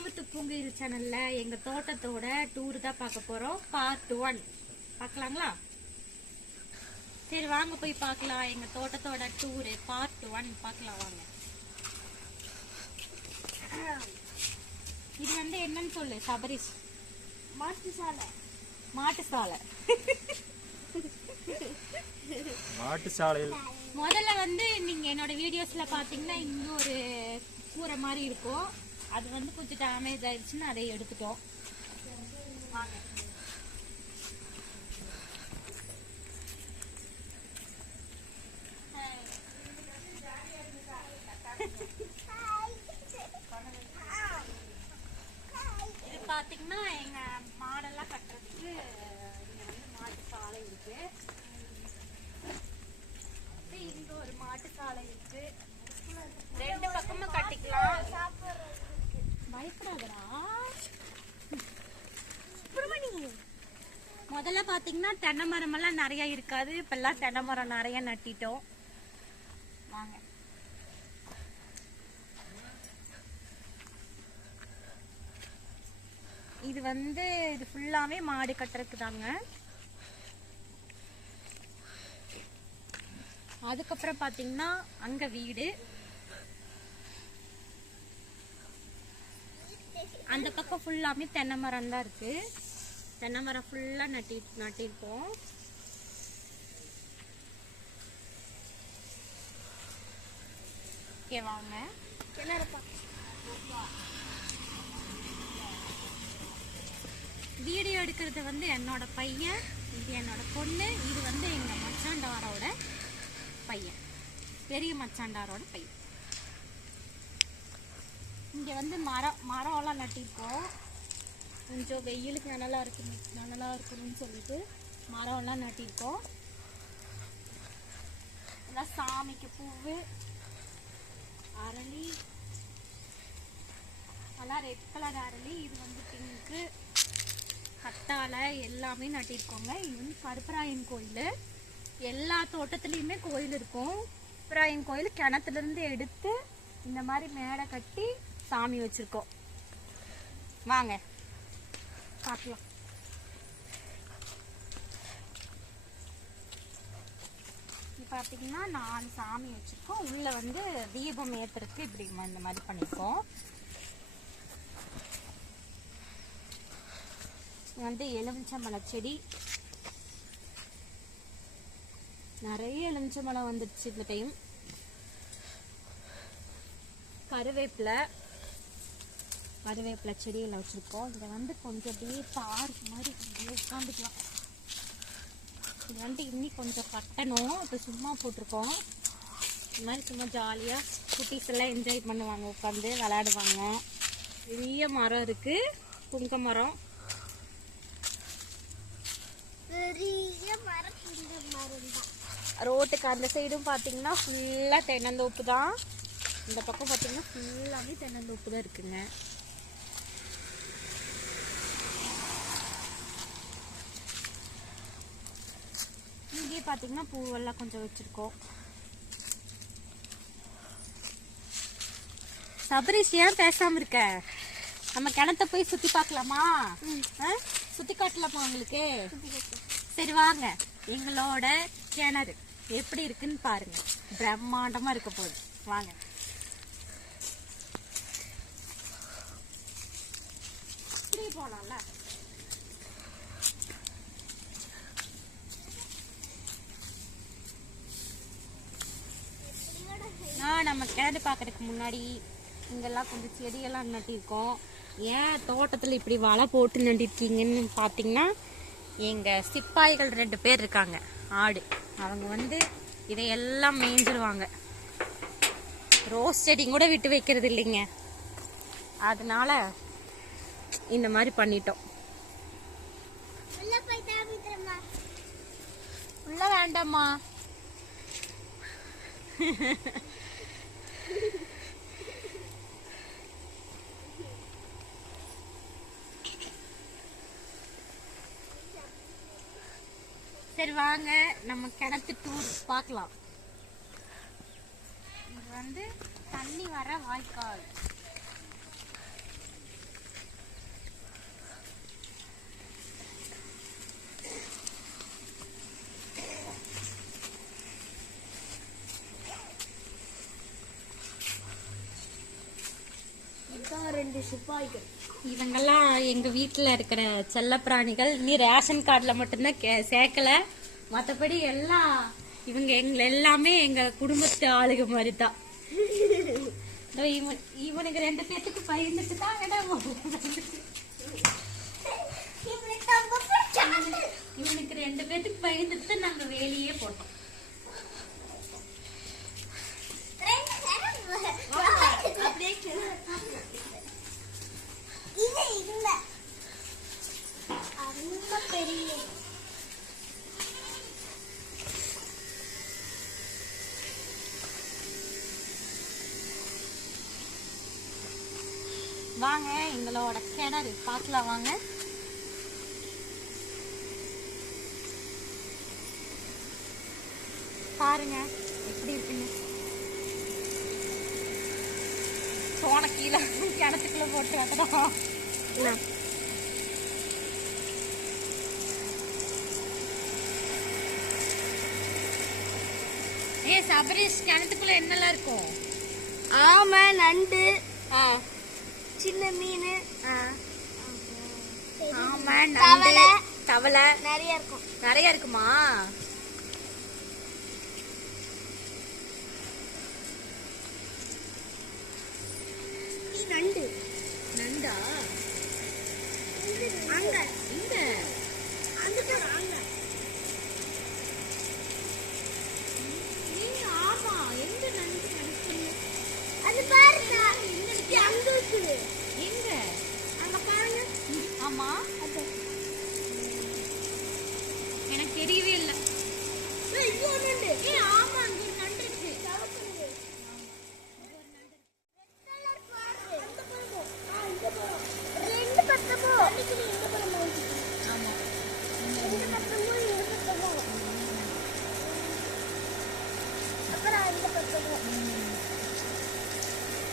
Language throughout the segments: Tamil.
வாங்க துப்புங்க சேனல்ல எங்க தோட்டத்தோட டூர் தான் பார்க்க போறோம். பார்ட் 1 பார்க்கலாங்களா? சரி வாங்க போய் பார்க்கலாம். எங்க தோட்டத்தோட டூர் பார்ட் 1 பார்க்கலாம் வாங்க. இது வந்து என்னன்னு சொல்லு சபரிஷ். மாட்டுசாலை. மாட்டுசாலை. மாட்டுசாலையில் முதல்ல வந்து நீங்க என்னோட வீடியோஸ்ல பாத்தீங்கன்னா இங்க ஒரு கூரை மாதிரி இருக்கும். அது வந்து கொஞ்சம் டேமேஜ் ஆயிடுச்சுன்னு அதை எடுத்துட்டோம். வாங்க. இது பாத்தீங்கன்னா எங்க மாடெல்லாம் கட்டுறதுக்கு இங்க வந்து மாட்டு சாலை இருக்கு. இங்க ஒரு மாட்டு சாலை இருக்கு. ரெண்டு பக்கமும் கட்டிக்கலாம். பயப்படாதடா. முதல்ல பாத்தீங்கன்னா தென்னை மரம் எல்லாம் நிறைய இருக்காது. இப்ப எல்லாம் தென்னை மரம் நிறைய நட்டிட்டோம். வாங்க. இது வந்து இது ஃபுல்லாவே மாடு கட்டுறதுக்கு தாங்க. அதுக்கப்புறம் பாத்தீங்கன்னா அங்க வீடு, அந்த பக்கம் ஃபுல்லாமே தென்னை மரம் தான் இருக்கு. தென்னை மரம் ஃபுல்லா நட்டிருக்கோம். ஓகே வாங்க. வீடியோ எடுக்கிறது வந்து என்னோட பையன், இது என்னோட பொண்ணு, இது வந்து எங்க மச்சாண்டாரோட பையன், பெரிய மச்சாண்டாரோட பையன். இங்க வந்து மரம் எல்லாம் நட்டிருக்கோம். கொஞ்சம் வெயிலுக்கு நல்லா இருக்கணும்னு சொல்லிட்டு மரம் எல்லாம் நட்டிருக்கோம். எல்லாம் சாமிக்கு பூவு, அரளி, எல்லாம் ரெட் கலர் அரளி, இது வந்து பிங்க்கு, கத்தாழை எல்லாமே நட்டிருக்கோங்க. இது வந்து கருப்பராயன் கோயில். எல்லா தோட்டத்துலயுமே கோயில் இருக்கும். கருப்பராயன் கோயில் கிணத்துல இருந்து எடுத்து இந்த மாதிரி மேடை கட்டி சாமி வச்சிருக்கோம். வாங்க பார்க்கலாம். பார்த்தீங்கன்னா 4 சாமி வச்சிருக்கோம். உள்ள வந்து தீபம் ஏத்துறதுக்கு இப்படி இந்த மாதிரி பண்ணிருக்கோம். வந்து எலுமிச்சம்பழ செடி, நிறைய எலுமிச்சம்பழம் வந்துடுச்சு இந்த டைம். கருவேப்பிலை செடியில் வச்சிருக்கோம். இதை வந்து கொஞ்சம் அப்படியே பார்க் மாதிரி உட்காந்துக்கலாம். இது வந்து இன்னி கொஞ்சம் கட்டணும். இப்போ சும்மா போட்டிருக்கோம். இந்த மாதிரி சும்மா ஜாலியாக குட்டீஸ் எல்லாம் என்ஜாய் பண்ணுவாங்க, உட்காந்து விளையாடுவாங்க. பெரிய மரம் இருக்கு, புங்க மரம். ரோட்டுக்கு அந்த சைடும் பார்த்தீங்கன்னா ஃபுல்லாக தென்னந்தோப்பு தான். இந்த பக்கம் பார்த்தீங்கன்னா ஃபுல்லாகவே தென்னந்தோப்பு தான் இருக்குங்க. இங்கே பார்த்தீங்கன்னா பூவெல்லாம் கொஞ்சம் வச்சிருக்கோம். சபரிஷ் ஏன் பேசாம இருக்க? நம்ம கிணத்த போய் சுத்தி பார்க்கலாமா? சுத்தி காட்டலாமா உங்களுக்கு? சரி வாங்க. எங்களோட கிணறு எப்படி இருக்குன்னு பாருங்க. பிரம்மாண்டமா இருக்க போகுது. வாங்க. இப்படி போலாம்ல. நம்ம கிணறு பார்க்கறதுக்கு முன்னாடி இங்கெல்லாம் கொஞ்சம் செடியெல்லாம் நட்டிருக்கோம். ஏன் தோட்டத்தில் இப்படி வலை போட்டு நட்டிருக்கீங்கன்னு பார்த்தீங்கன்னா, எங்கள் சிப்பாய்கள் 2 பேர் இருக்காங்க, ஆடு. அவங்க வந்து இதையெல்லாம் மேய்ஞ்சிருவாங்க. ரோஸ் செடி கூட விட்டு வைக்கிறது இல்லைங்க. அதனால இந்த மாதிரி பண்ணிட்டோம். உள்ள வேண்டாமா? சரி வாங்க நம்ம கிணத்து டூர் பார்க்கலாம். இது வந்து தண்ணி வர வாய்க்கால். 2 சிப்பாய்கள். இவங்கெல்லாம் எங்க வீட்டுல இருக்கிற செல்ல பிராணிகள். நீ ரேஷன் கார்டுல மட்டும்தான் சேர்க்கல, மத்தபடி எல்லாம் இவங்க எங்களை எல்லாமே எங்க குடும்பத்து ஆளுக மாதிரி தான். இவனுக்கு 2 பேத்துக்கு பயந்துட்டு தான் இவனுக்கு 2 பேத்துக்கு பயந்துட்டு நாங்க வேலையே போட்டோம். வாங்க எங்களோட கிணறு பார்க்கலாம் வாங்க. பாருங்க எப்படி இருக்குன்னு. சோன கீழே கிணத்துக்குள்ள போட்டு சபரீஷ், கிணத்துக்குள்ள என்னெல்லாம் இருக்கும்? ஆமை, நண்டு, சின்ன மீன், ஆமா, நண்டு, தவளை நிறைய இருக்கும். நிறைய இருக்குமா? நண்டு. நண்டா? அங்க இங்க அங்க ஆமா, எங்க நண்டு நினைக்கிறீங்க? அது பாருங்க, அங்க இருக்குது. எங்க? அங்க பாருங்க. ஆமா, அது எனக்கு தெரியவே இல்லை. இது ஒண்ணு. ஆமா, அங்க ஒரு நண்டு இருக்கு.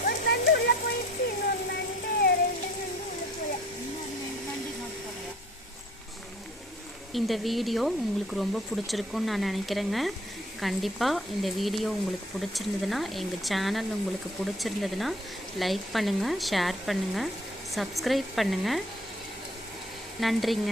ஒரு நண்டு உள்ள போயிடுச்சு, இன்னொரு நண்டு, 2 நண்டு உள்ள போல. இந்த வீடியோ உங்களுக்கு ரொம்ப பிடிச்சிருக்குன்னு நான் நினைக்கிறேங்க. கண்டிப்பாக இந்த வீடியோ உங்களுக்கு பிடிச்சிருந்ததுன்னா, எங்கள் சேனல் உங்களுக்கு பிடிச்சிருந்ததுன்னா லைக் பண்ணுங்கள், ஷேர் பண்ணுங்கள், சப்ஸ்கிரைப் பண்ணுங்கள். நன்றிங்க.